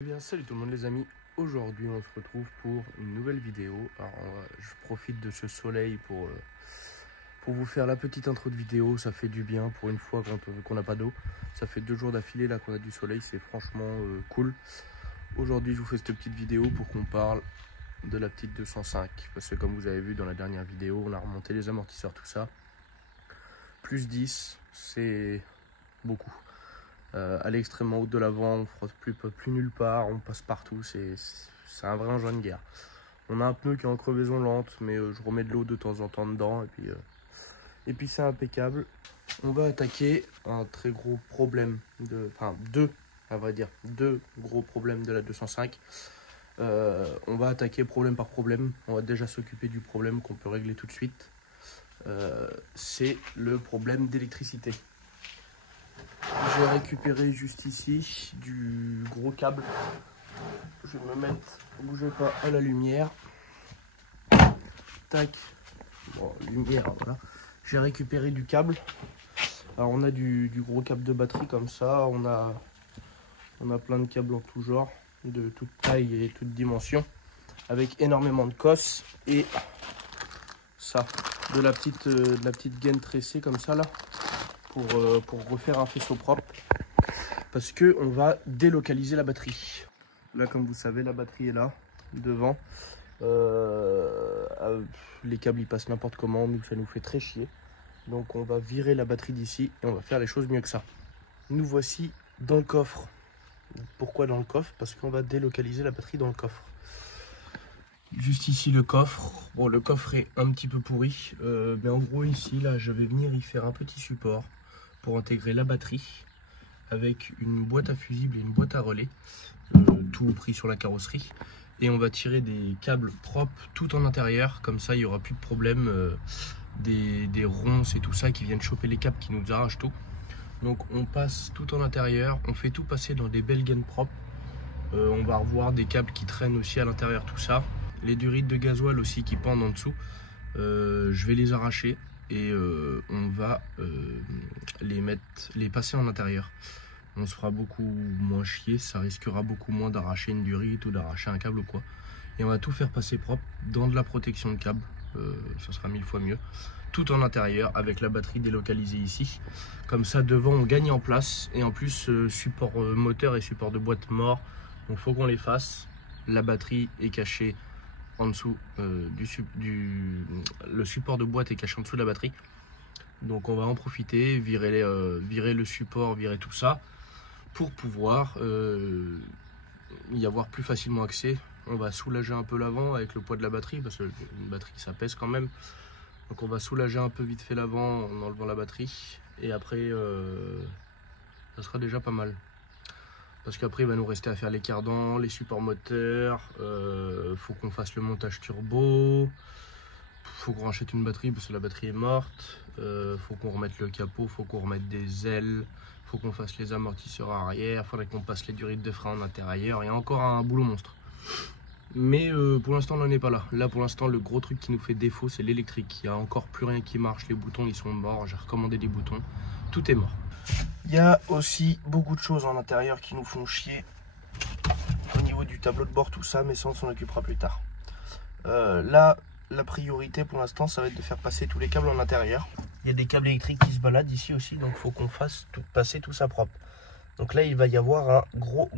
Eh bien, salut tout le monde les amis, aujourd'hui on se retrouve pour une nouvelle vidéo. Alors je profite de ce soleil pour vous faire la petite intro de vidéo. Ça fait du bien pour une fois qu'on n'a pas d'eau. Ça fait 2 jours d'affilée là qu'on a du soleil, c'est franchement cool. Aujourd'hui je vous fais cette petite vidéo pour qu'on parle de la petite 205. Parce que comme vous avez vu dans la dernière vidéo, on a remonté les amortisseurs, tout ça. Plus 10, c'est beaucoup. Aller extrêmement haut de l'avant, on frotte plus nulle part, on passe partout, c'est un vrai engin de guerre. On a un pneu qui est en crevaison lente, mais je remets de l'eau de temps en temps dedans, et puis c'est impeccable. On va attaquer un très gros problème, deux gros problèmes de la 205. On va attaquer problème par problème, on va déjà s'occuper du problème qu'on peut régler tout de suite. C'est le problème d'électricité. J'ai récupéré juste ici du gros câble. Je vais me mettre, bougez pas, à la lumière. Tac. Bon, lumière, voilà. J'ai récupéré du câble. Alors on a du gros câble de batterie comme ça. On a plein de câbles en tout genre, de toute taille et toute dimension, avec énormément de cosses et ça, de la petite gaine tressée comme ça là. Pour refaire un faisceau propre, parce que on va délocaliser la batterie. Là, comme vous savez, la batterie est là devant. Les câbles ils passent n'importe comment, nous ça nous fait très chier, donc on va virer la batterie d'ici et on va faire les choses mieux que ça. Nous voici dans le coffre. Pourquoi dans le coffre? Parce qu'on va délocaliser la batterie dans le coffre. Juste ici le coffre. Bon, le coffre est un petit peu pourri, mais en gros ici là je vais venir y faire un petit support pour intégrer la batterie avec une boîte à fusible et une boîte à relais, tout pris sur la carrosserie, et on va tirer des câbles propres tout en intérieur, comme ça il n'y aura plus de problème des ronces et tout ça qui viennent choper les câbles, qui nous arrachent tout. Donc on passe tout en intérieur, on fait tout passer dans des belles gaines propres. On va revoir des câbles qui traînent aussi à l'intérieur, tout ça. Les durites de gasoil aussi qui pendent en dessous, je vais les arracher et on va les passer en intérieur. On se fera beaucoup moins chier, ça risquera beaucoup moins d'arracher une durite ou d'arracher un câble ou quoi. Et on va tout faire passer propre dans de la protection de câble, ça sera 1000 fois mieux. Tout en intérieur avec la batterie délocalisée ici. Comme ça devant on gagne en place, et en plus support moteur et support de boîte mort, donc faut qu'on les fasse. La batterie est cachée en dessous le support de boîte est caché en dessous de la batterie, donc on va en profiter, virer le support, virer tout ça pour pouvoir y avoir plus facilement accès. On va soulager un peu l'avant avec le poids de la batterie, parce que une batterie ça pèse quand même, donc on va soulager un peu vite fait l'avant en enlevant la batterie, et après ça sera déjà pas mal. Parce qu'après il va nous rester à faire les cardans, les supports moteurs, faut qu'on fasse le montage turbo, faut qu'on rachète une batterie parce que la batterie est morte, faut qu'on remette le capot, faut qu'on remette des ailes, faut qu'on fasse les amortisseurs arrière, faudrait qu'on passe les durites de frein en intérieur, il y a encore un boulot monstre. Mais pour l'instant on n'en est pas là. Là pour l'instant le gros truc qui nous fait défaut c'est l'électrique, il n'y a encore plus rien qui marche, les boutons ils sont morts, j'ai recommandé des boutons, tout est mort. Il y a aussi beaucoup de choses en intérieur qui nous font chier au niveau du tableau de bord, tout ça, mais ça on s'en occupera plus tard. Là, la priorité pour l'instant, ça va être de faire passer tous les câbles en intérieur. Il y a des câbles électriques qui se baladent ici aussi, donc il faut qu'on fasse passer tout ça propre. Donc là, il va y avoir un gros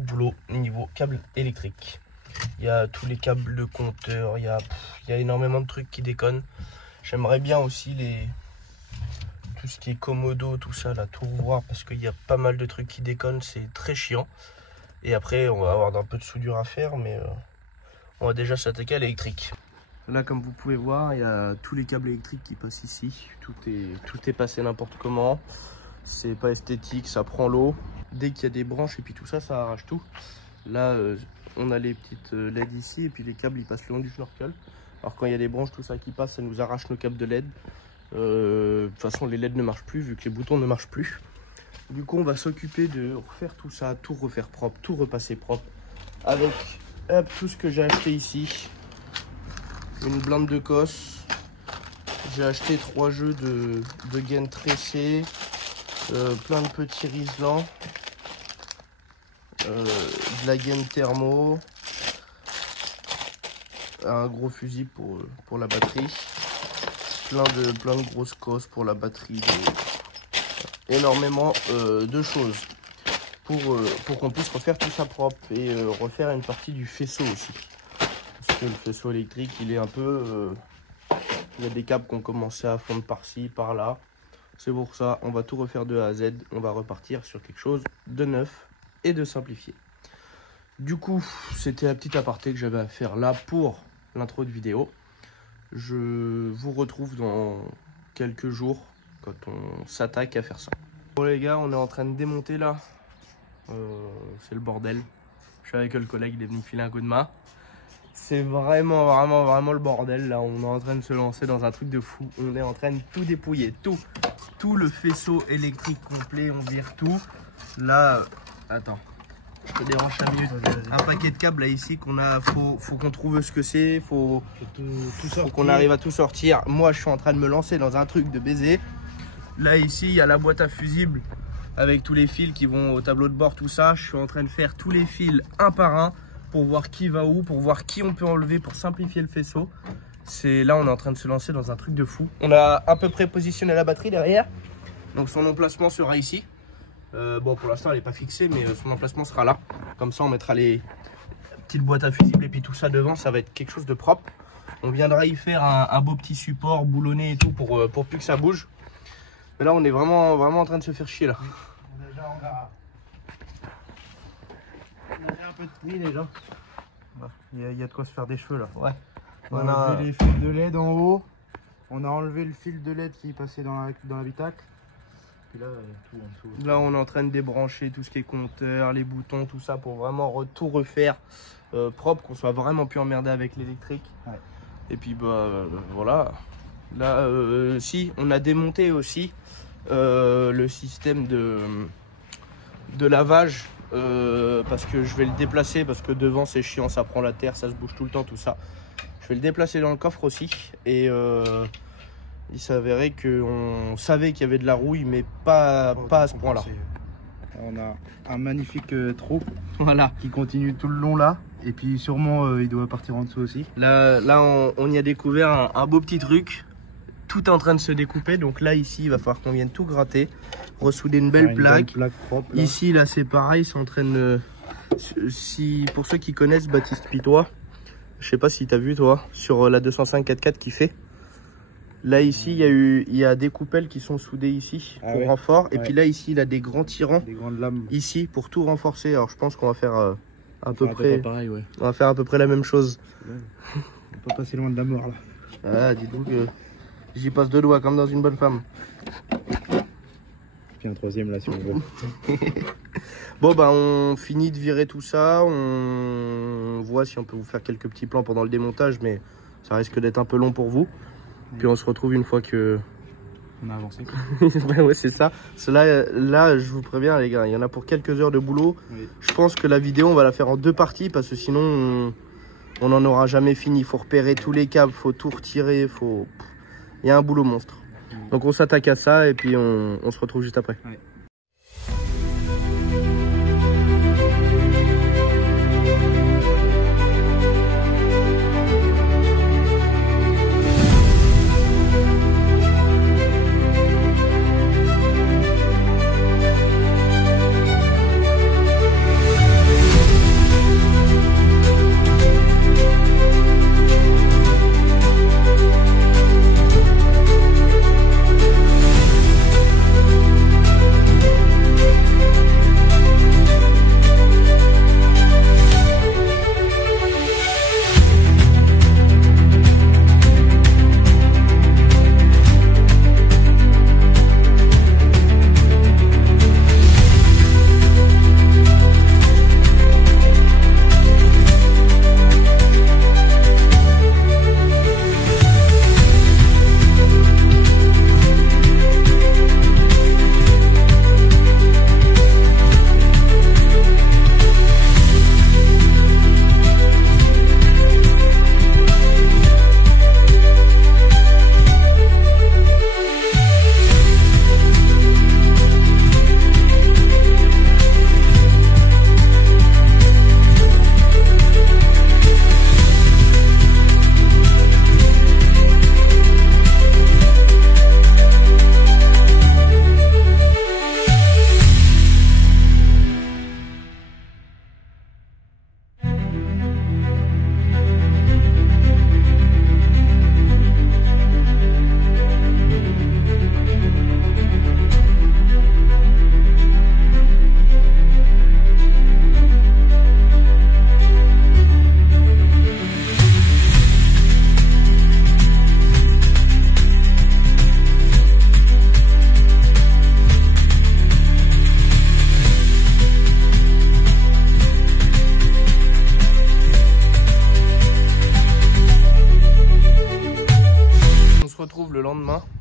boulot au niveau câble électrique. Il y a tous les câbles de compteur, il y a énormément de trucs qui déconnent. J'aimerais bien aussi tout ce qui est commodo, tout ça, là, tout revoir, parce qu'il y a pas mal de trucs qui déconnent, c'est très chiant. Et après, on va avoir un peu de soudure à faire, mais on va déjà s'attaquer à l'électrique. Là, comme vous pouvez voir, il y a tous les câbles électriques qui passent ici. Tout est passé n'importe comment. C'est pas esthétique, ça prend l'eau. Dès qu'il y a des branches et puis tout ça, ça arrache tout. Là, on a les petites LED ici, et puis les câbles, ils passent le long du snorkel. Alors quand il y a des branches, tout ça qui passe, ça nous arrache nos câbles de LED. De toute façon les LED ne marchent plus vu que les boutons ne marchent plus. Du coup on va s'occuper de refaire tout ça, tout refaire propre, tout repasser propre avec tout ce que j'ai acheté ici. Une blinde de cosse, j'ai acheté 3 jeux de gaines tressées, plein de petits riselants, de la gaine thermo, un gros fusil pour la batterie, plein de grosses cosses pour la batterie, énormément de choses pour qu'on puisse refaire tout ça propre et refaire une partie du faisceau aussi. Parce que le faisceau électrique, il est un peu... il y a des câbles qui ont commencé à fondre par-ci, par-là. C'est pour ça, on va tout refaire de A à Z. On va repartir sur quelque chose de neuf et de simplifié. Du coup, c'était la petite aparté que j'avais à faire là pour l'intro de vidéo. Je vous retrouve dans quelques jours quand on s'attaque à faire ça. Bon les gars, on est en train de démonter là. C'est le bordel. Je suis avec le collègue, il est venu me filer un coup de main. C'est vraiment le bordel là. On est en train de se lancer dans un truc de fou. On est en train de tout dépouiller, tout le faisceau électrique complet. On vire tout. Là, attends, je te dérange 5 minutes. Un paquet de câbles là ici qu'on a. Faut qu'on trouve ce que c'est. Faut qu'on arrive à tout sortir. Moi, je suis en train de me lancer dans un truc de baiser. Là ici, il y a la boîte à fusibles avec tous les fils qui vont au tableau de bord, tout ça. Je suis en train de faire tous les fils un par un pour voir qui va où, pour voir qui on peut enlever pour simplifier le faisceau. Là, on est en train de se lancer dans un truc de fou. On a à peu près positionné la batterie derrière. Donc son emplacement sera ici. Bon, pour l'instant, elle n'est pas fixée, mais son emplacement sera là. Comme ça, on mettra les petites boîtes à fusibles et puis tout ça devant. Ça va être quelque chose de propre. On viendra y faire un beau petit support boulonné et tout pour plus que ça bouge. Mais là, on est vraiment en train de se faire chier là. On a un peu de prix déjà. Il y a de quoi se faire des cheveux là. Ouais. On a enlevé les fils de LED en haut. On a enlevé le fil de LED qui passait dans l'habitacle. Puis là, tout en dessous. Là, on est en train de débrancher tout ce qui est compteur, les boutons, tout ça pour vraiment tout refaire propre, qu'on soit vraiment plus emmerdé avec l'électrique. Ouais. Et puis, voilà. Là, si, on a démonté aussi le système de lavage. Parce que je vais le déplacer parce que devant c'est chiant, ça prend la terre, ça se bouge tout le temps, tout ça. Je vais le déplacer dans le coffre aussi et il s'avérait qu'on savait qu'il y avait de la rouille mais pas à ce point là. On a un magnifique trou, voilà, qui continue tout le long là et puis sûrement il doit partir en dessous aussi. Là on y a découvert un beau petit truc. Tout est en train de se découper, donc là ici il va falloir qu'on vienne tout gratter, ressouder une belle plaque. Propre, là. Ici là c'est pareil, c'est en train de... Pour ceux qui connaissent Baptiste Pitois, je sais pas si tu as vu toi, sur la 205 4x4 qui fait. Là ici il y a des coupelles qui sont soudées ici pour renfort. Et puis là ici il a des grands tirants, des grandes lames ici pour tout renforcer. Alors je pense qu'on va faire à peu près pareil, ouais. On va faire à peu près la même chose. Ouais. On peut passer loin de la mort là. Ah, dis-donc que j'y passe 2 doigts comme dans une bonne femme. Puis un troisième là si on veut. Bon bah on finit de virer tout ça, on voit si on peut vous faire quelques petits plans pendant le démontage, mais ça risque d'être un peu long pour vous. Puis on se retrouve une fois que... On a avancé. Ben ouais c'est ça. Là je vous préviens les gars, il y en a pour quelques heures de boulot. Oui. Je pense que la vidéo on va la faire en 2 parties parce que sinon on n'en aura jamais fini. Il faut repérer tous les câbles, il faut tout retirer, il y a un boulot monstre. Donc on s'attaque à ça et puis on se retrouve juste après. Ouais.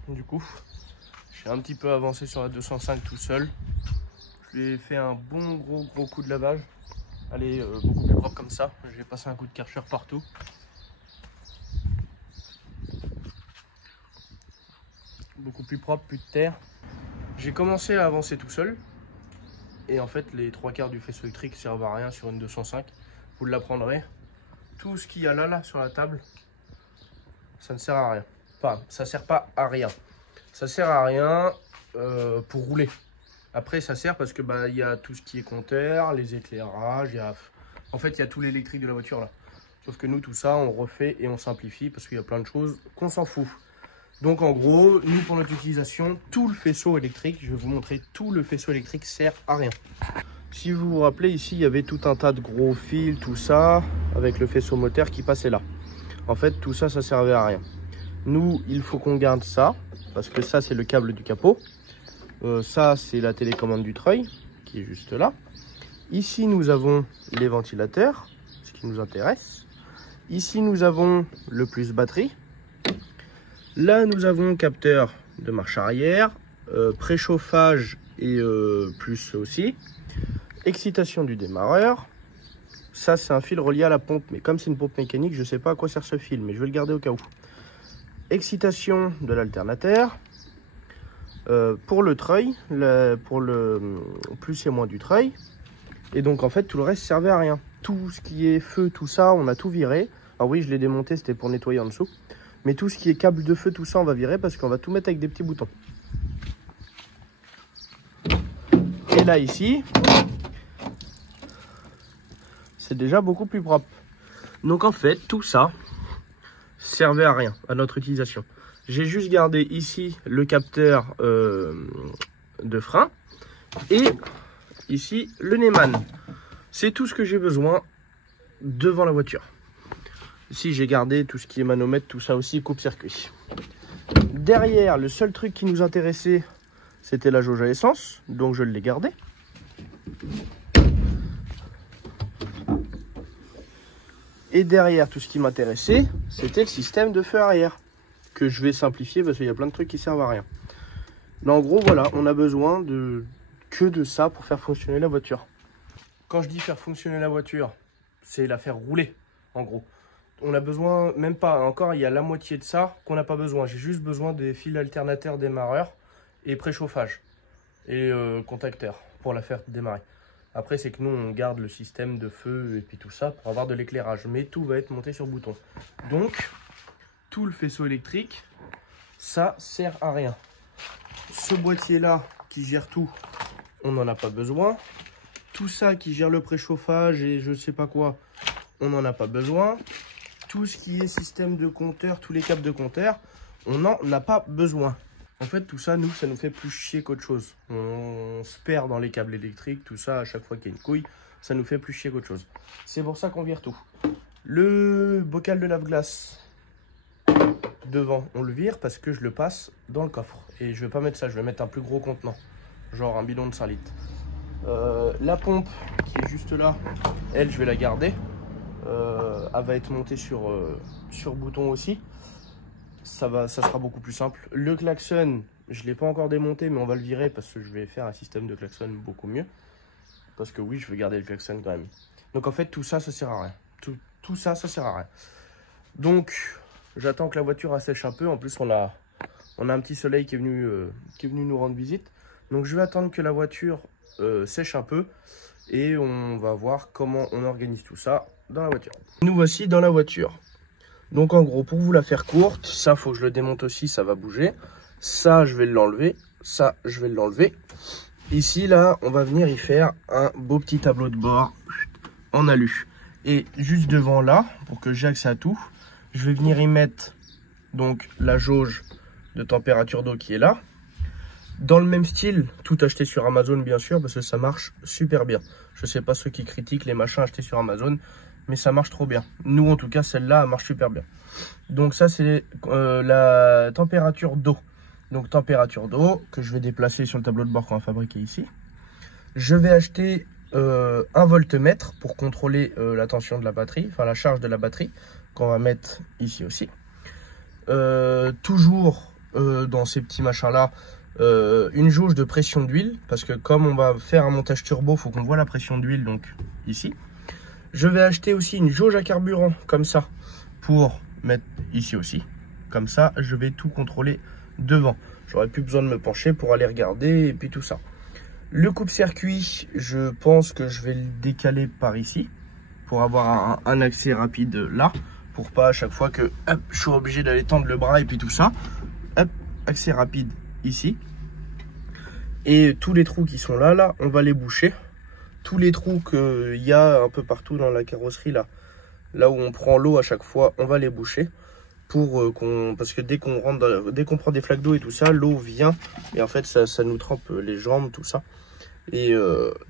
du coup. J'ai un petit peu avancé sur la 205 tout seul. Je lui ai fait un bon gros coup de lavage. Elle est beaucoup plus propre comme ça. J'ai passé un coup de Karcher partout. Beaucoup plus propre, plus de terre. J'ai commencé à avancer tout seul. Et en fait, les 3/4 du faisceau électrique servent à rien sur une 205. Vous l'apprendrez. Tout ce qu'il y a là sur la table, ça ne sert à rien. Enfin, ça sert pas à rien. Ça sert à rien pour rouler. Après, ça sert parce que y a tout ce qui est compteur, les éclairages, en fait, il y a tout l'électrique de la voiture là. Sauf que nous, tout ça, on refait et on simplifie parce qu'il y a plein de choses qu'on s'en fout. Donc en gros, nous pour notre utilisation, tout le faisceau électrique, je vais vous montrer, tout le faisceau électrique sert à rien. Si vous vous rappelez, ici, il y avait tout un tas de gros fils, tout ça, avec le faisceau moteur qui passait là. En fait, tout ça, ça servait à rien. Nous, il faut qu'on garde ça, parce que ça, c'est le câble du capot. Ça, c'est la télécommande du treuil, qui est juste là. Ici, nous avons les ventilateurs, ce qui nous intéresse. Ici, nous avons le plus batterie. Là, nous avons capteur de marche arrière, préchauffage et plus aussi. Excitation du démarreur. Ça, c'est un fil relié à la pompe, mais comme c'est une pompe mécanique, je ne sais pas à quoi sert ce fil, mais je vais le garder au cas où. Excitation de l'alternateur. Pour le treuil, pour le plus et moins du treuil. Et donc, en fait, tout le reste servait à rien. Tout ce qui est feu, tout ça, on a tout viré. Alors oui, je l'ai démonté, c'était pour nettoyer en dessous. Mais tout ce qui est câble de feu, tout ça, on va virer parce qu'on va tout mettre avec des petits boutons. Et là, ici, c'est déjà beaucoup plus propre. Donc en fait, tout ça servait à rien à notre utilisation. J'ai juste gardé ici le capteur de frein et ici le Neumann. C'est tout ce que j'ai besoin devant la voiture. Ici, j'ai gardé tout ce qui est manomètre, tout ça aussi, coupe-circuit. Derrière, le seul truc qui nous intéressait, c'était la jauge à essence, donc je l'ai gardé. Et derrière, tout ce qui m'intéressait, c'était le système de feu arrière, que je vais simplifier parce qu'il y a plein de trucs qui servent à rien. Mais en gros, voilà, on a besoin que de ça pour faire fonctionner la voiture. Quand je dis faire fonctionner la voiture, c'est la faire rouler, en gros. On a besoin, même pas, encore il y a la moitié de ça qu'on n'a pas besoin. J'ai juste besoin des fils alternateurs démarreurs et préchauffage et contacteur pour la faire démarrer. Après, c'est que nous, on garde le système de feu et puis tout ça pour avoir de l'éclairage. Mais tout va être monté sur bouton. Donc, tout le faisceau électrique, ça sert à rien. Ce boîtier-là qui gère tout, on n'en a pas besoin. Tout ça qui gère le préchauffage et je sais pas quoi, on n'en a pas besoin. Tout ce qui est système de compteur, tous les câbles de compteur, on n'en a pas besoin. En fait, tout ça, ça nous fait plus chier qu'autre chose. On se perd dans les câbles électriques, tout ça, à chaque fois qu'il y a une couille, ça nous fait plus chier qu'autre chose. C'est pour ça qu'on vire tout. Le bocal de lave-glace, devant, on le vire parce que je le passe dans le coffre. Et je vais pas mettre ça, je vais mettre un plus gros contenant, genre un bidon de 5 litres. La pompe qui est juste là, elle, je vais la garder. Elle va être montée sur bouton aussi. Ça sera beaucoup plus simple. Le klaxon, je ne l'ai pas encore démonté, mais on va le virer parce que je vais faire un système de klaxon beaucoup mieux. Parce que oui, je veux garder le klaxon quand même. Donc en fait, tout ça, ça sert à rien. Tout ça, ça sert à rien. Donc, j'attends que la voiture sèche un peu. En plus, on a un petit soleil qui est venu nous rendre visite. Donc je vais attendre que la voiture sèche un peu. Et on va voir comment on organise tout ça dans la voiture. Nous voici dans la voiture. Donc en gros, pour vous la faire courte, ça faut que je le démonte aussi, ça va bouger. Ça, je vais l'enlever. Ça, je vais l'enlever. Ici, là, on va venir y faire un beau petit tableau de bord en alu. Et juste devant là, pour que j'ai accès à tout, je vais venir y mettre donc la jauge de température d'eau qui est là. Dans le même style, tout acheté sur Amazon bien sûr, parce que ça marche super bien. Je sais pas ceux qui critiquent les machins achetés sur Amazon, mais ça marche trop bien. Nous en tout cas, celle-là, elle marche super bien. Donc ça, c'est la température d'eau. Donc température d'eau que je vais déplacer sur le tableau de bord qu'on va fabriquer ici. Je vais acheter un voltmètre pour contrôler la tension de la batterie, enfin la charge de la batterie, qu'on va mettre ici aussi. Toujours dans ces petits machins là une jauge de pression d'huile, parce que comme on va faire un montage turbo, il faut qu'on voit la pression d'huile, donc ici. Je vais acheter aussi une jauge à carburant, comme ça, pour mettre ici aussi. Comme ça, je vais tout contrôler devant. J'aurais plus besoin de me pencher pour aller regarder et puis tout ça. Le coupe-circuit, je pense que je vais le décaler par ici, pour avoir un accès rapide là, pour pas à chaque fois que hop, je suis obligé d'aller tendre le bras et puis tout ça. Hop, accès rapide ici. Et tous les trous qui sont là, on va les boucher. Tous les trous qu'il y a un peu partout dans la carrosserie là où on prend l'eau à chaque fois, on va les boucher. Parce que dès qu'on prend des flaques d'eau et tout ça, l'eau vient et en fait ça nous trempe les jambes, tout ça. Et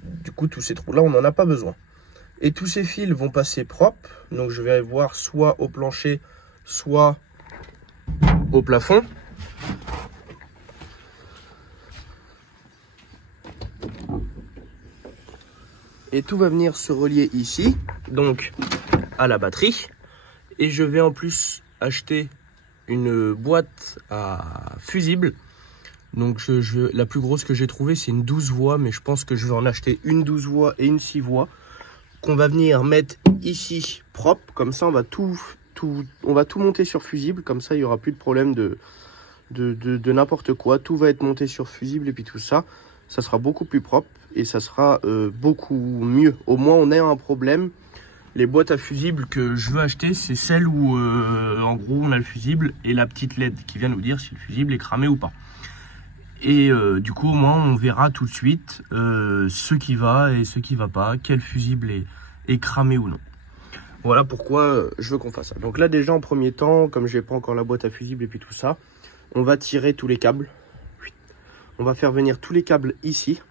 du coup tous ces trous là on n'en a pas besoin. Et tous ces fils vont passer propres, donc je vais voir soit au plancher, soit au plafond. Et tout va venir se relier ici, donc à la batterie. Et je vais en plus acheter une boîte à fusible. Donc la plus grosse que j'ai trouvée, c'est une 12 voies, mais je pense que je vais en acheter une 12 voies et une 6 voies qu'on va venir mettre ici propre. Comme ça, on va tout monter sur fusible. Comme ça, il n'y aura plus de problème de n'importe quoi. Tout va être monté sur fusible et puis tout ça. Ça sera beaucoup plus propre et ça sera beaucoup mieux. Au moins, on a un problème. Les boîtes à fusible que je veux acheter, c'est celle où, en gros, on a le fusible et la petite LED qui vient nous dire si le fusible est cramé ou pas. Et du coup, au moins, on verra tout de suite ce qui va et ce qui va pas, quel fusible est cramé ou non. Voilà pourquoi je veux qu'on fasse ça. Donc là, déjà, en premier temps, comme j'ai pas encore la boîte à fusible et puis tout ça, on va tirer tous les câbles. On va faire venir tous les câbles ici.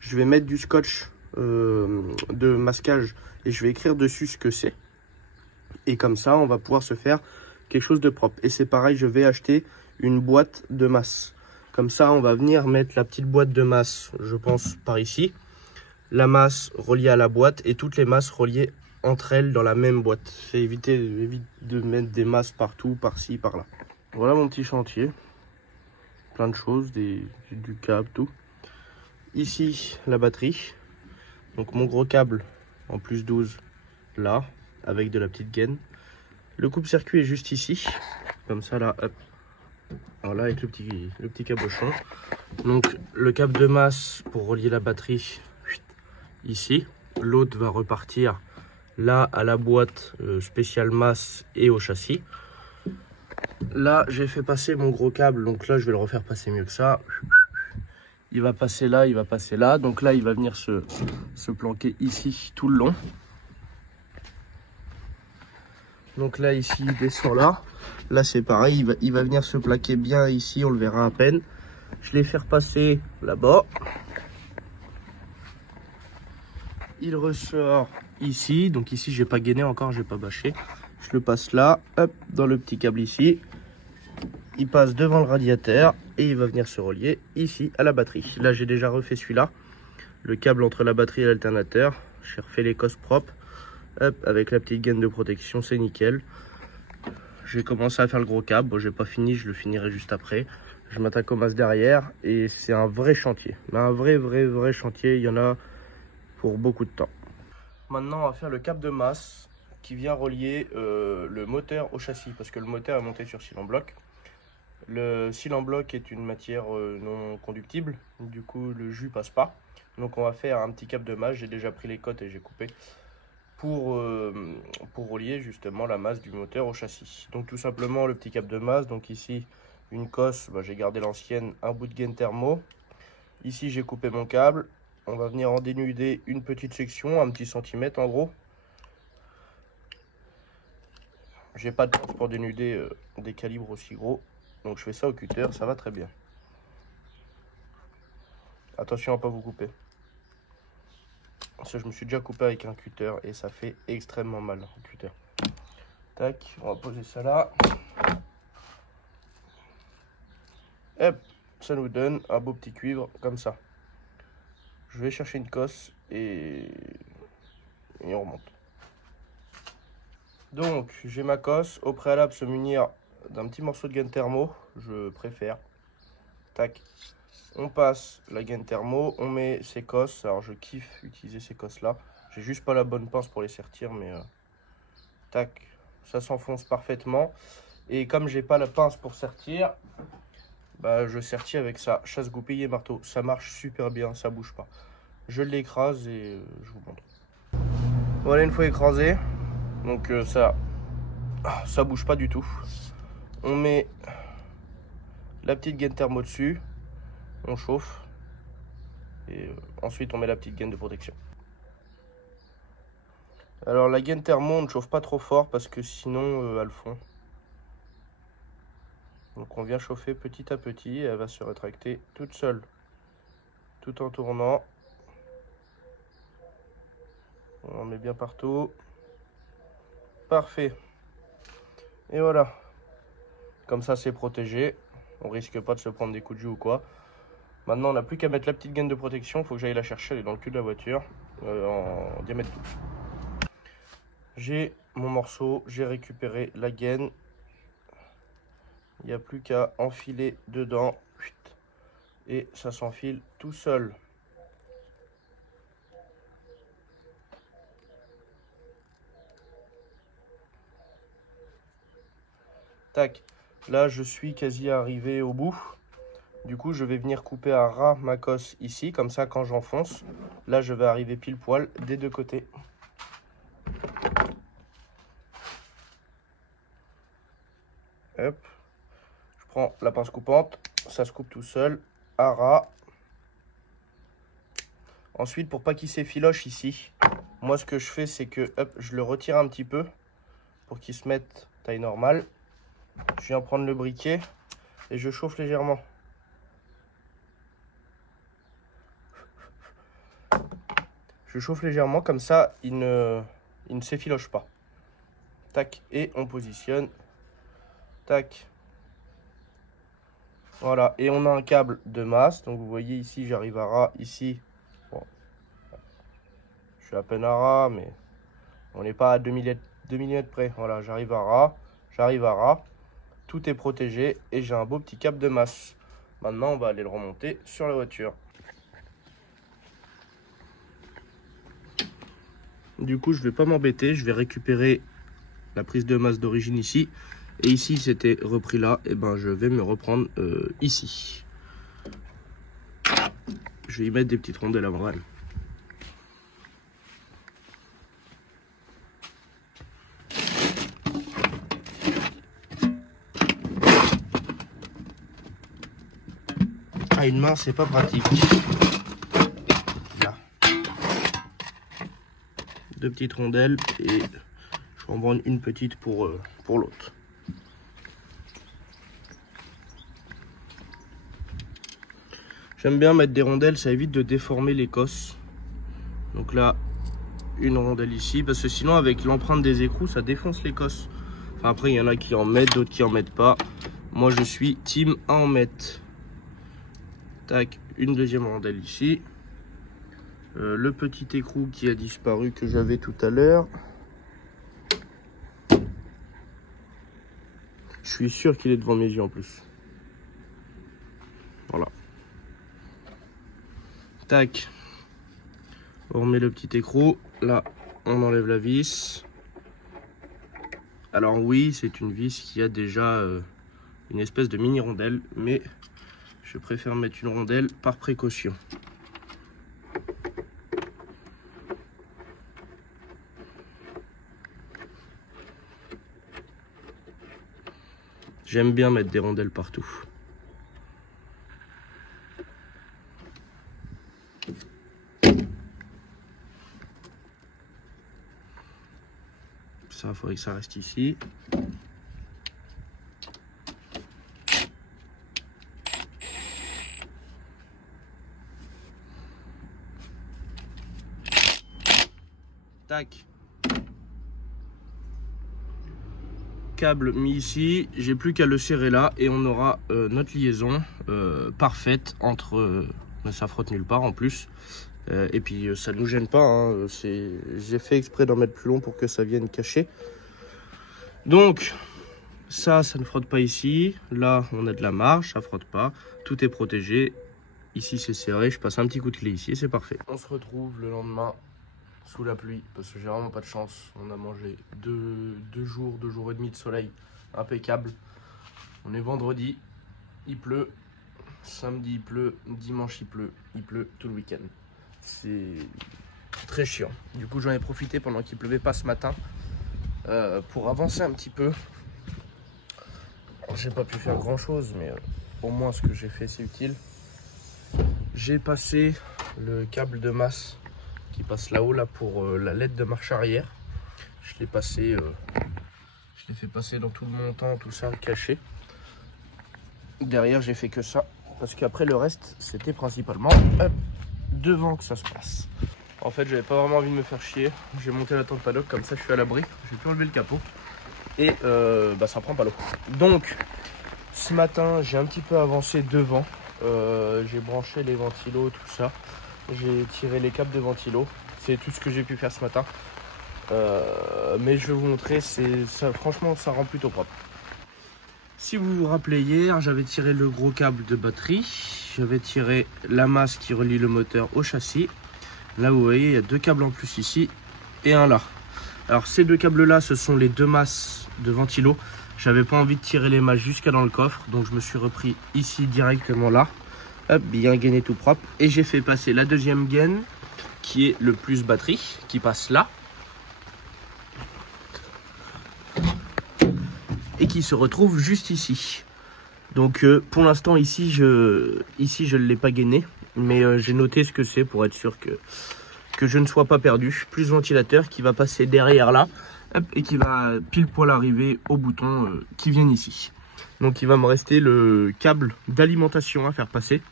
Je vais mettre du scotch de masquage et je vais écrire dessus ce que c'est. Et comme ça, on va pouvoir se faire quelque chose de propre. Et c'est pareil, je vais acheter une boîte de masse. Comme ça, on va venir mettre la petite boîte de masse, je pense, par ici. La masse reliée à la boîte et toutes les masses reliées entre elles dans la même boîte. C'est évite de mettre des masses partout, par-ci, par-là. Voilà mon petit chantier. Plein de choses, du câble, tout. Ici, la batterie. Donc mon gros câble en plus 12 là, avec de la petite gaine. Le coupe-circuit est juste ici. Comme ça là, hop. Voilà, avec le petit cabochon. Donc le câble de masse pour relier la batterie ici. L'autre va repartir là à la boîte spéciale masse et au châssis. Là, j'ai fait passer mon gros câble, donc là, je vais le refaire passer mieux que ça. Il va passer là, il va passer là. Donc là, il va venir se planquer ici tout le long. Donc là, ici, il descend là. Là, c'est pareil, il va venir se plaquer bien ici, on le verra à peine. Je l'ai fait repasser là-bas. Il ressort ici. Donc ici, j'ai pas gainé encore, j'ai pas bâché. Je le passe là, hop, dans le petit câble ici. Il passe devant le radiateur et il va venir se relier ici à la batterie. Là, j'ai déjà refait celui-là. Le câble entre la batterie et l'alternateur. J'ai refait l'écosse propre. Hop, avec la petite gaine de protection, c'est nickel. J'ai commencé à faire le gros câble. Bon, j'ai pas fini, je le finirai juste après. Je m'attaque aux masses derrière et c'est un vrai chantier. Mais un vrai chantier. Il y en a pour beaucoup de temps. Maintenant, on va faire le câble de masse qui vient relier le moteur au châssis. Parce que le moteur est monté sur cylindre bloc. Le cylindre bloc est une matière non conductible, du coup le jus passe pas. Donc on va faire un petit câble de masse, j'ai déjà pris les cotes et j'ai coupé pour relier justement la masse du moteur au châssis. Donc tout simplement le petit câble de masse, donc ici une cosse, j'ai gardé l'ancienne, un bout de gaine thermo. Ici j'ai coupé mon câble, on va venir en dénuder une petite section, un petit centimètre en gros. J'ai pas de place pour dénuder des calibres aussi gros. Donc je fais ça au cutter, ça va très bien. Attention à pas vous couper. Parce que je me suis déjà coupé avec un cutter et ça fait extrêmement mal un cutter. Tac, on va poser ça là. Hop, ça nous donne un beau petit cuivre comme ça. Je vais chercher une cosse et on remonte. Donc j'ai ma cosse, au préalable se munir d'un petit morceau de gaine thermo, je préfère. Tac. On passe la gaine thermo, on met ces cosses. Alors je kiffe utiliser ces cosses là. J'ai juste pas la bonne pince pour les sertir, mais tac, ça s'enfonce parfaitement. Et comme j'ai pas la pince pour sertir, bah je sertis avec ça, chasse goupille et marteau. Ça marche super bien, ça bouge pas. Je l'écrase et je vous montre. Voilà, une fois écrasé, donc ça bouge pas du tout. On met la petite gaine thermo dessus, on chauffe et ensuite on met la petite gaine de protection. Alors la gaine thermo, on ne chauffe pas trop fort parce que sinon elle fond. Donc on vient chauffer petit à petit et elle va se rétracter toute seule, tout en tournant. On en met bien partout. Parfait. Et voilà. Comme ça c'est protégé. On risque pas de se prendre des coups de jus ou quoi. Maintenant on n'a plus qu'à mettre la petite gaine de protection. Il faut que j'aille la chercher, elle est dans le cul de la voiture. En diamètre 12. J'ai mon morceau, j'ai récupéré la gaine. Il n'y a plus qu'à enfiler dedans. Et ça s'enfile tout seul. Tac. Là, je suis quasi arrivé au bout. Du coup, je vais venir couper à ras ma cosse ici. Comme ça, quand j'enfonce, là, je vais arriver pile poil des deux côtés. Hop. Je prends la pince coupante. Ça se coupe tout seul. À ras. Ensuite, pour pas qu'il s'effiloche ici, moi, ce que je fais, c'est que hop, je le retire un petit peu pour qu'il se mette taille normale. Je viens prendre le briquet et je chauffe légèrement. Je chauffe légèrement, comme ça, il ne s'effiloche pas. Tac, et on positionne. Tac. Voilà, et on a un câble de masse. Donc vous voyez ici, j'arrive à ras. Ici, bon, je suis à peine à ras, mais on n'est pas à 2 mm près. Voilà, j'arrive à ras. J'arrive à ras. Tout est protégé et j'ai un beau petit câble de masse. Maintenant, on va aller le remonter sur la voiture. Du coup, je vais pas m'embêter. Je vais récupérer la prise de masse d'origine ici. Et ici, c'était repris là. Et ben, je vais me reprendre ici. Je vais y mettre des petites rondelles avant elle. À une main, c'est pas pratique. Là. Deux petites rondelles et je vais en prendre une petite pour l'autre. J'aime bien mettre des rondelles, ça évite de déformer les cosses. Donc là, une rondelle ici, parce que sinon avec l'empreinte des écrous, ça défonce les cosses. Enfin, après, il y en a qui en mettent, d'autres qui en mettent pas. Moi, je suis team à en mettre. Tac, une deuxième rondelle ici. Le petit écrou qui a disparu que j'avais tout à l'heure. Je suis sûr qu'il est devant mes yeux en plus. Voilà. Tac. On remet le petit écrou. Là, on enlève la vis. Alors oui, c'est une vis qui a déjà une espèce de mini rondelle, mais je préfère mettre une rondelle par précaution. J'aime bien mettre des rondelles partout. Ça, il faudrait que ça reste ici. Tac. Câble mis ici, j'ai plus qu'à le serrer là et on aura notre liaison parfaite entre... ça frotte nulle part en plus. Et puis ça ne nous gêne pas, hein, j'ai fait exprès d'en mettre plus long pour que ça vienne cacher. Donc Ça ne frotte pas ici. Là, on a de la marge, ça frotte pas. Tout est protégé. Ici, c'est serré. Je passe un petit coup de clé ici et c'est parfait. On se retrouve le lendemain sous la pluie parce que j'ai vraiment pas de chance. On a mangé deux jours et demi de soleil impeccable. On est vendredi, il pleut. Samedi, il pleut. Dimanche, il pleut tout le week-end. C'est très chiant. Du coup, j'en ai profité pendant qu'il pleuvait pas ce matin pour avancer un petit peu. J'ai pas pu faire grand chose, mais au moins ce que j'ai fait c'est utile. J'ai passé le câble de masse qui passe là-haut là pour la LED de marche arrière. Je l'ai passé, je l'ai fait passer dans tout le montant, tout ça caché. Derrière j'ai fait que ça parce qu'après le reste c'était principalement devant que ça se passe. En fait j'avais pas vraiment envie de me faire chier. J'ai monté la tente paddock comme ça je suis à l'abri. J'ai pu enlever le capot. Et ça prend pas l'eau. Donc ce matin j'ai un petit peu avancé devant, j'ai branché les ventilos, tout ça, j'ai tiré les câbles de ventilo, c'est tout ce que j'ai pu faire ce matin, mais je vais vous montrer, ça, franchement ça rend plutôt propre. Si vous vous rappelez, hier j'avais tiré le gros câble de batterie, j'avais tiré la masse qui relie le moteur au châssis. Là vous voyez il y a deux câbles en plus ici et un là. Alors ces deux câbles là ce sont les deux masses de ventilo. J'avais pas envie de tirer les masses jusqu'à dans le coffre, donc je me suis repris ici directement là. Hop, bien gainé tout propre. Et j'ai fait passer la deuxième gaine qui est le plus batterie, qui passe là. Et qui se retrouve juste ici. Donc pour l'instant ici je ne l'ai pas gainé, mais j'ai noté ce que c'est pour être sûr que je ne sois pas perdu. Plus ventilateur qui va passer derrière là. Hop, et qui va pile poil arriver au bouton qui vient ici. Donc il va me rester le câble d'alimentation à faire passer.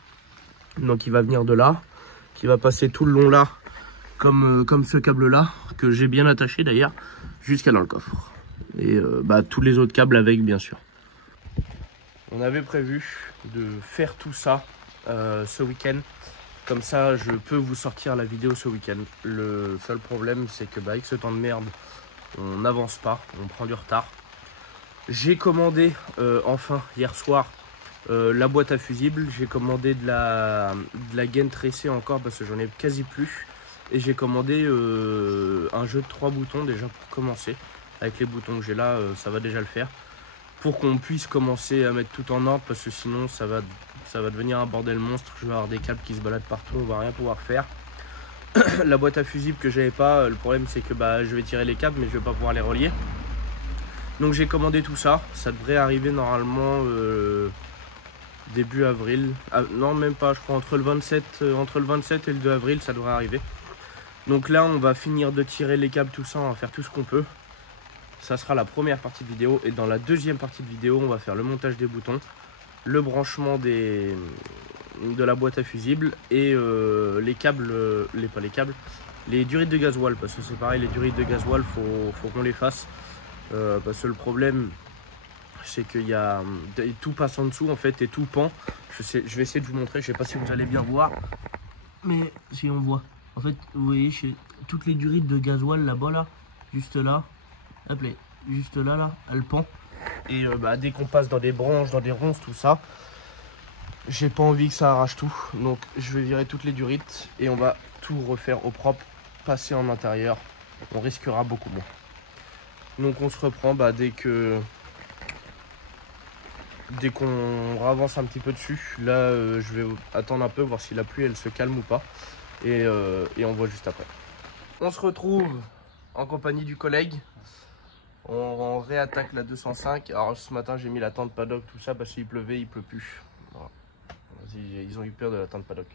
Donc il va venir de là, qui va passer tout le long là, comme ce câble là, que j'ai bien attaché d'ailleurs, jusqu'à dans le coffre. Et tous les autres câbles avec bien sûr. On avait prévu de faire tout ça ce week-end. Comme ça je peux vous sortir la vidéo ce week-end. Le seul problème c'est que avec ce temps de merde, on n'avance pas, on prend du retard. J'ai commandé enfin hier soir la boîte à fusibles. J'ai commandé de la gaine tressée encore parce que j'en ai quasi plus. Et j'ai commandé un jeu de 3 boutons déjà pour commencer. Avec les boutons que j'ai là, ça va déjà le faire. Pour qu'on puisse commencer à mettre tout en ordre parce que sinon ça va devenir un bordel monstre. Je vais avoir des câbles qui se baladent partout, on va rien pouvoir faire. La boîte à fusibles que j'avais pas, le problème c'est que je vais tirer les câbles mais je vais pas pouvoir les relier. Donc j'ai commandé tout ça, ça devrait arriver normalement début avril. Ah, non même pas, je crois entre le 27 et le 2 avril ça devrait arriver. Donc là on va finir de tirer les câbles, tout ça, on va faire tout ce qu'on peut. Ça sera la première partie de vidéo et dans la deuxième partie de vidéo on va faire le montage des boutons, le branchement de la boîte à fusibles et les câbles, les durites de gasoil, parce que c'est pareil, les durites de gasoil faut qu'on les fasse parce que le problème c'est que tout passe en dessous en fait et tout pend. Je vais essayer de vous montrer, je sais pas si vous allez bien voir, mais si on voit en fait, vous voyez toutes les durites de gasoil là-bas là, juste là, hop là, juste là elles pend et dès qu'on passe dans des branches, dans des ronces, tout ça, j'ai pas envie que ça arrache tout, donc je vais virer toutes les durites et on va tout refaire au propre, passer en intérieur, on risquera beaucoup moins. Donc on se reprend dès qu'on avance un petit peu dessus. Là je vais attendre un peu, voir si la pluie elle se calme ou pas et on voit juste après. On se retrouve en compagnie du collègue. On réattaque la 205. Alors ce matin j'ai mis la tente paddock, tout ça parce qu'il pleuvait, il pleut plus. Voilà. Ils ont eu peur de la tente paddock.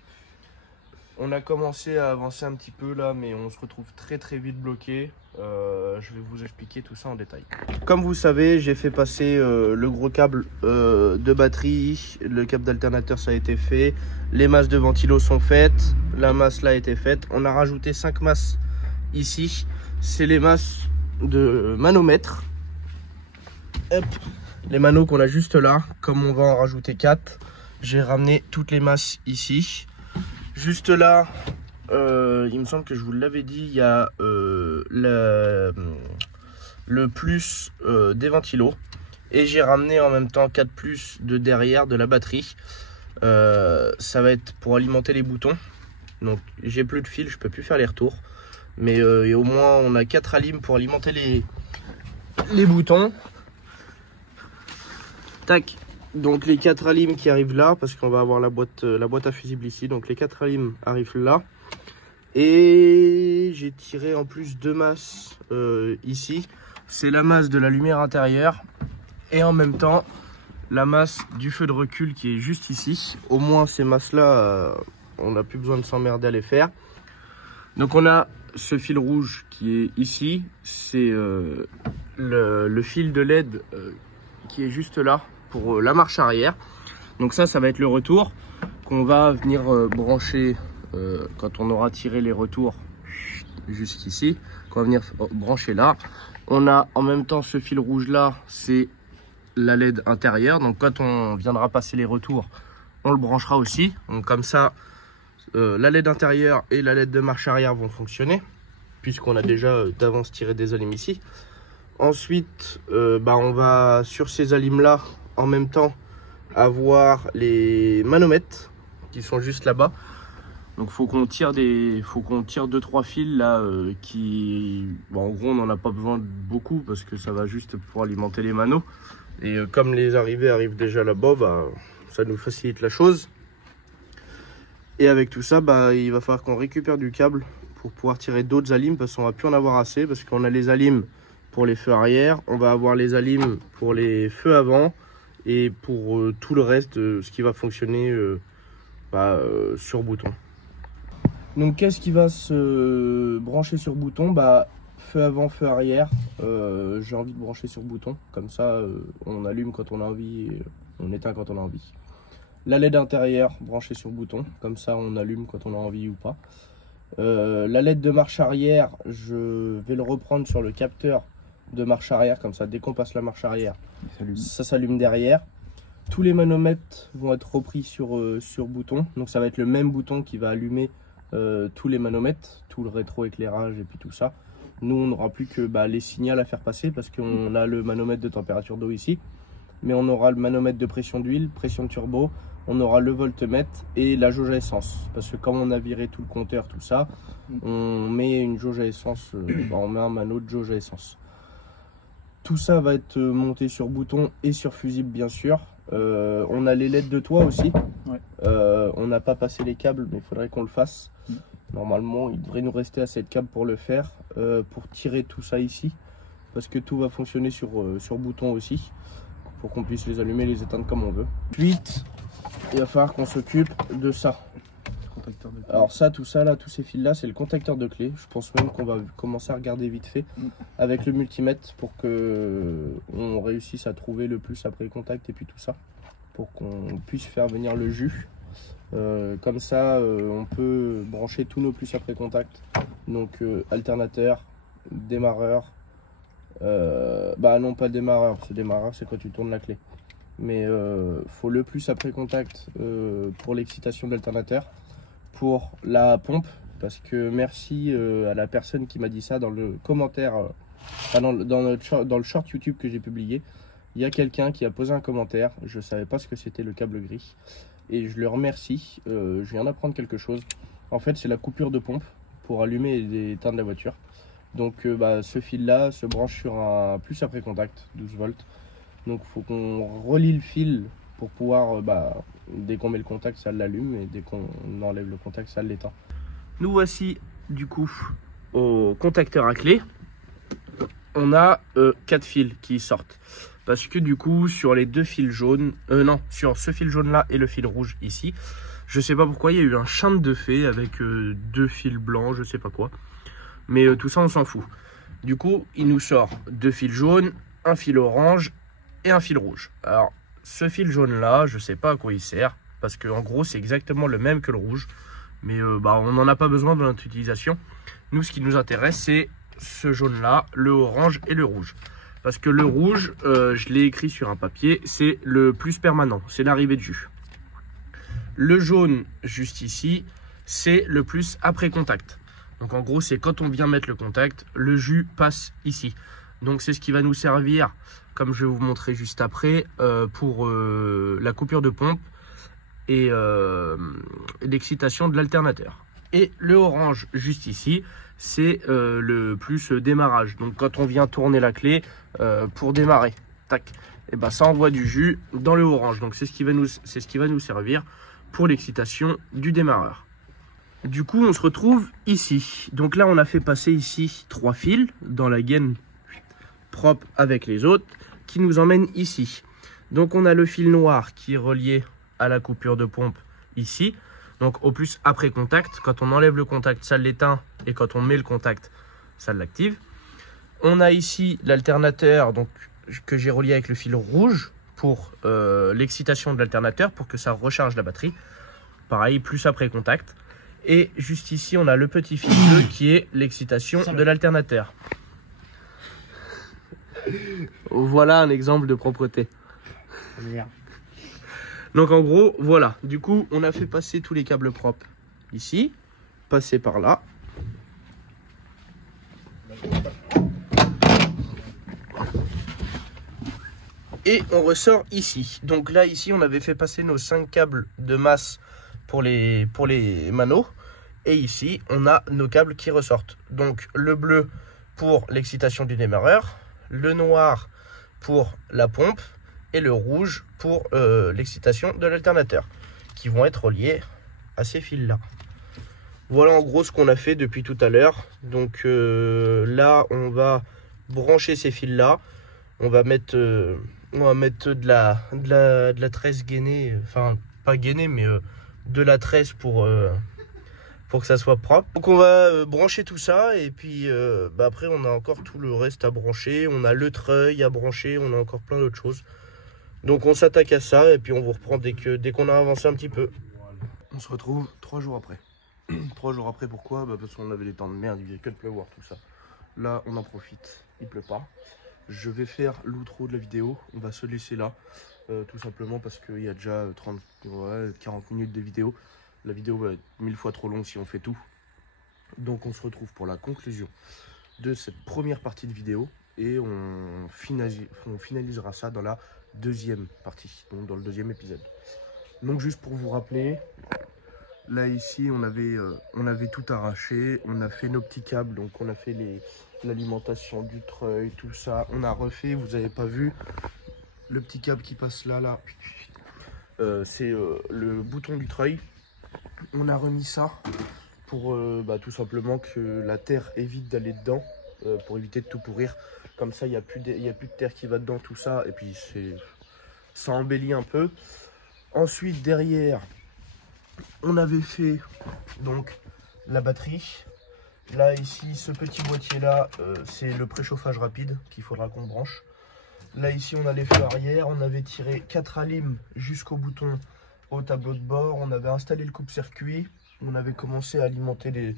On a commencé à avancer un petit peu là, mais on se retrouve très vite bloqué. Je vais vous expliquer tout ça en détail. Comme vous savez, j'ai fait passer le gros câble de batterie, le câble d'alternateur ça a été fait, les masses de ventilo sont faites, la masse là a été faite. On a rajouté 5 masses ici, c'est les masses de manomètre. Hop, les manos qu'on a juste là, comme on va en rajouter 4, j'ai ramené toutes les masses ici. Juste là, il me semble que je vous l'avais dit, il y a le plus des ventilos Et j'ai ramené en même temps 4 plus de derrière de la batterie. Ça va être pour alimenter les boutons. Donc j'ai plus de fil, je peux plus faire les retours. Mais et au moins on a 4 alimes pour alimenter les boutons. Tac. Donc les 4 alimes qui arrivent là, parce qu'on va avoir la boîte à fusible ici. Donc les 4 alimes arrivent là. Et j'ai tiré en plus 2 masses ici. C'est la masse de la lumière intérieure et en même temps la masse du feu de recul qui est juste ici. Au moins ces masses là, on n'a plus besoin de s'emmerder à les faire. Donc on a ce fil rouge qui est ici. C'est le fil de LED qui est juste là pour la marche arrière. Donc ça va être le retour qu'on va venir brancher quand on aura tiré les retours jusqu'ici, qu'on va venir brancher là. On a en même temps ce fil rouge là, c'est la LED intérieure. Donc quand on viendra passer les retours, on le branchera aussi. Donc comme ça, la LED intérieure et la LED de marche arrière vont fonctionner, puisqu'on a déjà d'avance tiré des alimes ici. Ensuite, on va sur ces alimes là en même temps avoir les manomètres qui sont juste là-bas. Donc faut qu'on tire 2-3 fils là en gros on n'en a pas besoin de beaucoup parce que ça va juste pour alimenter les manos. Et comme les arrivées arrivent déjà là-bas, ça nous facilite la chose. Et avec tout ça, il va falloir qu'on récupère du câble pour pouvoir tirer d'autres alimes parce qu'on va plus en avoir assez, parce qu'on a les alimes pour les feux arrière, on va avoir les alimes pour les feux avant et pour tout le reste, ce qui va fonctionner sur bouton. Donc qu'est-ce qui va se brancher sur bouton? Feu avant, feu arrière. J'ai envie de brancher sur bouton. Comme ça, on allume quand on a envie et on éteint quand on a envie. La LED intérieure branchée sur bouton. Comme ça, on allume quand on a envie ou pas. La LED de marche arrière, je vais le reprendre sur le capteur de marche arrière. Comme ça, dès qu'on passe la marche arrière, ça s'allume derrière. Tous les manomètres vont être repris sur bouton. Donc ça va être le même bouton qui va allumer tous les manomètres, tout le rétroéclairage et puis tout ça. Nous on n'aura plus que les signaux à faire passer parce qu'on a le manomètre de température d'eau ici, mais on aura le manomètre de pression d'huile, pression de turbo, on aura le voltmètre et la jauge à essence, parce que comme on a viré tout le compteur, tout ça, on met une jauge à essence, on met un mano de jauge à essence. Tout ça va être monté sur bouton et sur fusible bien sûr. On a les LED de toit aussi. Ouais. On n'a pas passé les câbles, mais il faudrait qu'on le fasse. Normalement, il devrait nous rester assez de câbles pour le faire, pour tirer tout ça ici, parce que tout va fonctionner sur bouton aussi, pour qu'on puisse les allumer et les éteindre comme on veut. Ensuite, il va falloir qu'on s'occupe de ça. Alors ça, tout ça là, tous ces fils là, c'est le contacteur de clé. Je pense même qu'on va commencer à regarder vite fait avec le multimètre pour que on réussisse à trouver le plus après contact et puis tout ça, pour qu'on puisse faire venir le jus. Comme ça, on peut brancher tous nos plus après contact. Donc alternateur, démarreur. Non, pas démarreur, parce que démarreur c'est quand tu tournes la clé. Mais faut le plus après contact pour l'excitation d'alternateur. Pour la pompe, parce que merci à la personne qui m'a dit ça dans le commentaire, dans le short YouTube que j'ai publié. Il y a quelqu'un qui a posé un commentaire, je ne savais pas ce que c'était le câble gris, et je le remercie. Je viens d'apprendre quelque chose. En fait, c'est la coupure de pompe pour allumer et éteindre la voiture. Donc ce fil là se branche sur un plus après contact 12 volts. Donc il faut qu'on relie le fil pour pouvoir, dès qu'on met le contact, ça l'allume, et dès qu'on enlève le contact, ça l'éteint. Nous voici du coup au contacteur à clé. On a 4 fils qui sortent. Parce que du coup, sur les 2 fils jaunes, sur ce fil jaune là et le fil rouge ici, je sais pas pourquoi, il y a eu un chante de fée avec 2 fils blancs, je sais pas quoi. Mais tout ça, on s'en fout. Du coup, il nous sort 2 fils jaunes, un fil orange et un fil rouge. Alors, ce fil jaune là, je sais pas à quoi il sert, parce que en gros c'est exactement le même que le rouge, mais on n'en a pas besoin de notre utilisation. Nous, ce qui nous intéresse, c'est ce jaune là, le orange et le rouge, parce que le rouge, je l'ai écrit sur un papier, c'est le plus permanent, c'est l'arrivée de jus. Le jaune juste ici, c'est le plus après contact. Donc en gros, c'est quand on vient mettre le contact, le jus passe ici. Donc c'est ce qui va nous servir, comme je vais vous montrer juste après, pour la coupure de pompe et l'excitation de l'alternateur. Et le orange juste ici, c'est le plus démarrage. Donc quand on vient tourner la clé pour démarrer, tac, et ben ça envoie du jus dans le orange. Donc c'est ce qui va nous servir pour l'excitation du démarreur. Du coup on se retrouve ici. Donc là on a fait passer ici 3 fils dans la gaine propre avec les autres qui nous emmènent ici. Donc on a le fil noir qui est relié à la coupure de pompe ici. Donc au plus après contact, quand on enlève le contact, ça l'éteint, et quand on met le contact, ça l'active. On a ici l'alternateur donc que j'ai relié avec le fil rouge pour l'excitation de l'alternateur, pour que ça recharge la batterie. Pareil, plus après contact. Et juste ici, on a le petit fil bleu qui est l'excitation de l'alternateur. Voilà un exemple de propreté. Donc en gros, voilà. Du coup, on a fait passer tous les câbles propres ici, passer par là. Et on ressort ici. Donc là, ici, on avait fait passer nos 5 câbles de masse pour les manos. Et ici, on a nos câbles qui ressortent. Donc le bleu pour l'excitation du démarreur, le noir pour la pompe, et le rouge pour l'excitation de l'alternateur, qui vont être reliés à ces fils là. Voilà en gros ce qu'on a fait depuis tout à l'heure. Donc là on va brancher ces fils là, on va mettre de la tresse gainée, enfin pas gainée mais de la tresse pour que ça soit propre. Donc on va brancher tout ça, et puis après on a encore tout le reste à brancher, on a le treuil à brancher, on a encore plein d'autres choses. Donc on s'attaque à ça, et puis on vous reprend dès qu'on a avancé un petit peu. On se retrouve 3 jours après. 3 jours après, pourquoi? Parce qu'on avait les temps de merde, il faisait que de pleuvoir, tout ça. Là on en profite, il pleut pas. Je vais faire l'outro de la vidéo, on va se laisser là. Tout simplement parce qu'il y a déjà 40 minutes de vidéo. La vidéo va être 1000 fois trop longue si on fait tout. Donc on se retrouve pour la conclusion de cette première partie de vidéo, et on finalisera ça dans la deuxième partie, donc dans le deuxième épisode. Donc juste pour vous rappeler, là ici on avait tout arraché, on a fait nos petits câbles, donc on a fait l'alimentation du treuil, tout ça, on a refait, vous avez pas vu le petit câble qui passe là, c'est le bouton du treuil. On a remis ça pour tout simplement que la terre évite d'aller dedans, pour éviter de tout pourrir. Comme ça, il n'y a plus de terre qui va dedans, tout ça. Et puis, ça embellit un peu. Ensuite, derrière, on avait fait donc la batterie. Là, ici, ce petit boîtier-là, c'est le préchauffage rapide qu'il faudra qu'on branche. Là, ici, on a les feux arrière. On avait tiré 4 alimes jusqu'au bouton au tableau de bord. On avait installé le coupe-circuit. On avait commencé à alimenter les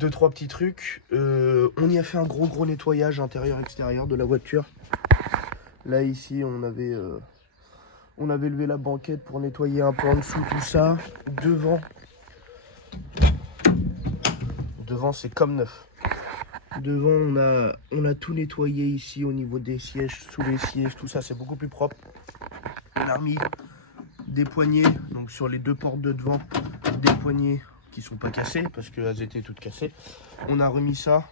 2-3 petits trucs. On y a fait un gros nettoyage intérieur-extérieur de la voiture. Là ici on avait levé la banquette pour nettoyer un peu en dessous tout ça. Devant c'est comme neuf. Devant on a tout nettoyé ici au niveau des sièges, sous les sièges, tout ça c'est beaucoup plus propre. On a remis des poignées, donc sur les 2 portes de devant, des poignées qui sont pas cassées parce qu'elles étaient toutes cassées. On a remis ça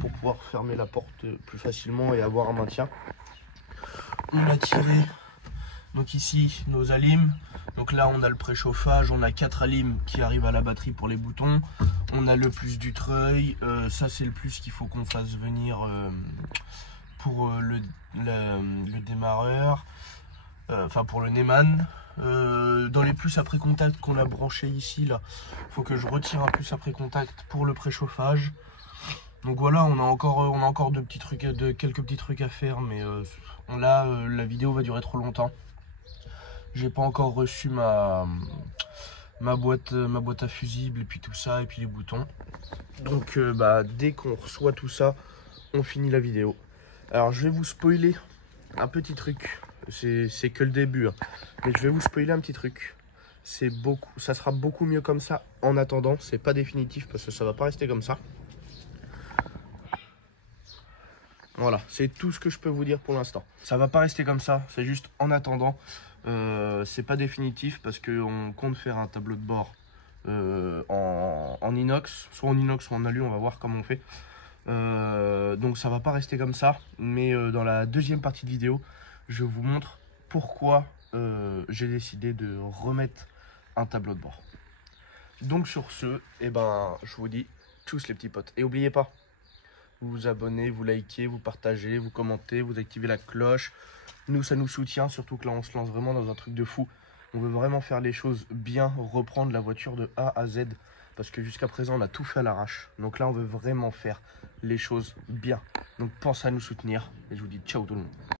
pour pouvoir fermer la porte plus facilement et avoir un maintien. On a tiré donc ici nos alimes. Donc là on a le préchauffage, on a 4 alimes qui arrivent à la batterie pour les boutons. On a le plus du treuil, ça c'est le plus qu'il faut qu'on fasse venir pour le démarreur, enfin pour le Neumann. Dans les plus après contact qu'on a branché ici, là, faut que je retire un plus après contact pour le préchauffage. Donc voilà, on a encore quelques petits trucs à faire, mais là la vidéo va durer trop longtemps. J'ai pas encore reçu ma boîte à fusibles et puis tout ça, et puis les boutons. Donc dès qu'on reçoit tout ça, on finit la vidéo. Alors je vais vous spoiler un petit truc. C'est que le début, hein. Mais je vais vous spoiler un petit truc. Ça sera beaucoup mieux comme ça. En attendant, c'est pas définitif parce que ça va pas rester comme ça. Voilà, c'est tout ce que je peux vous dire pour l'instant. Ça va pas rester comme ça, c'est juste en attendant. C'est pas définitif parce qu'on compte faire un tableau de bord en inox, soit en inox soit en alu, on va voir comment on fait. Donc ça va pas rester comme ça, mais dans la deuxième partie de vidéo, je vous montre pourquoi j'ai décidé de remettre un tableau de bord. Donc sur ce, eh ben, je vous dis tous les petits potes. Et n'oubliez pas, vous vous abonnez, vous likez, vous partagez, vous commentez, vous activez la cloche. Nous, ça nous soutient, surtout que là, on se lance vraiment dans un truc de fou. On veut vraiment faire les choses bien, reprendre la voiture de A à Z. Parce que jusqu'à présent, on a tout fait à l'arrache. Donc là, on veut vraiment faire les choses bien. Donc pensez à nous soutenir. Et je vous dis ciao tout le monde.